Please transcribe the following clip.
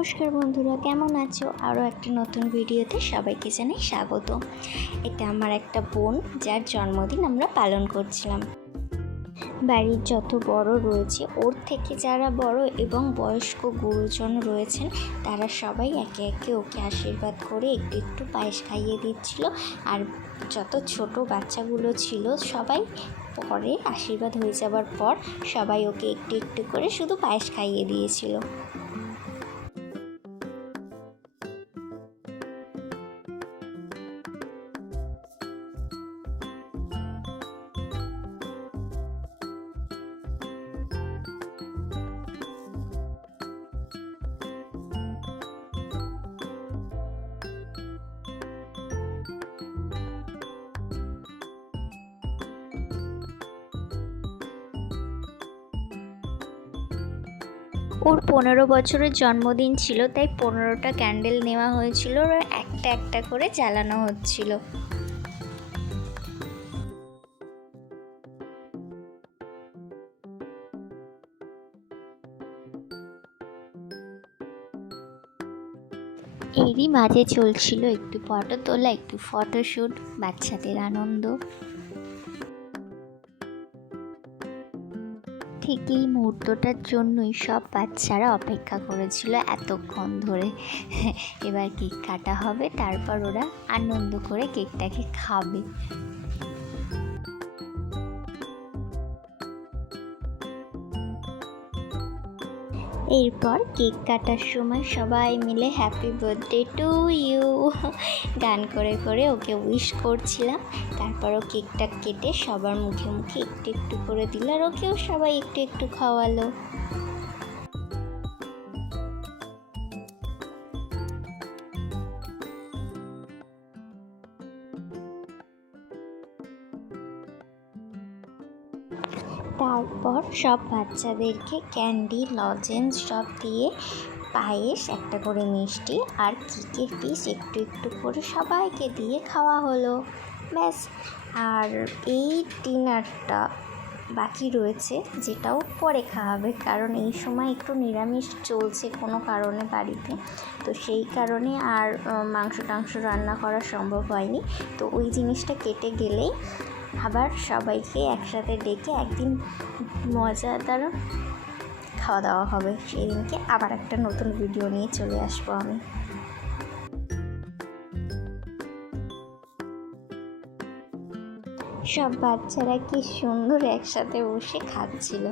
নমস্কার বন্ধুরা, কেমন আছো? আরও একটা নতুন ভিডিওতে সবাইকে জানাই স্বাগত। এটা আমার একটা বোন, যার জন্মদিন আমরা পালন করছিলাম। বাড়ির যত বড় রয়েছে, ওর থেকে যারা বড় এবং বয়স্ক গুরুজন রয়েছেন, তারা সবাই একে একে ওকে আশীর্বাদ করে একটু একটু পায়েস খাইয়ে দিচ্ছিল। আর যত ছোট বাচ্চাগুলো ছিল, সবাই পরে আশীর্বাদ হয়ে যাবার পর সবাই ওকে একটু একটু করে শুধু পায়েস খাইয়ে দিয়েছিল। ওর 15 বছরের জন্মদিন ছিল, তাই 15টা ক্যান্ডেল নেওয়া হয়েছিল, একটা একটা করে জ্বালানো হচ্ছিল। এরই মাঝে চলছিল একটু ফটো তোলা, একটু ফটোশ্যুট, বাচ্চাদের আনন্দ। ঠিক এই মুহূর্তটার জন্যই সব বাচ্চারা অপেক্ষা করেছিল এতক্ষণ ধরে। এবার কেক কাটা হবে, তারপর ওরা আনন্দ করে কেকটাকে খাবে। এরপর কেক কাটার সময় সবাই মিলে হ্যাপি বার্থডে টু ইউ গান করে করে ওকে উইশ করছিলাম। তারপর ও কেকটা কেটে সবার মুখে মুখে একটু একটু করে দিল, আর ওকেও সবাই একটু একটু খাওয়ালো। তারপর সব বাচ্চাদেরকে ক্যান্ডি, লজেন্স সব দিয়ে পায়েস, একটা করে মিষ্টি আর কেকের পিস একটু একটু করে সবাইকে দিয়ে খাওয়া হলো। ব্যাস। আর এই ডিনারটা বাকি রয়েছে, যেটাও পরে খাওয়াবে, কারণ এই সময় একটু নিরামিষ চলছে কোনো কারণে বাড়িতে, তো সেই কারণে আর মাংস টাংস রান্না করা সম্ভব হয়নি। তো ওই জিনিসটা কেটে গেলেই আবার সবাইকে একসাথে ডেকে একদিন মজাদার খাওয়া দাওয়া হবে। সেই দিনকে আবার একটা নতুন ভিডিও নিয়ে চলে আসবো আমি। সব বাচ্চারা কি সুন্দর একসাথে বসে খাচ্ছিল।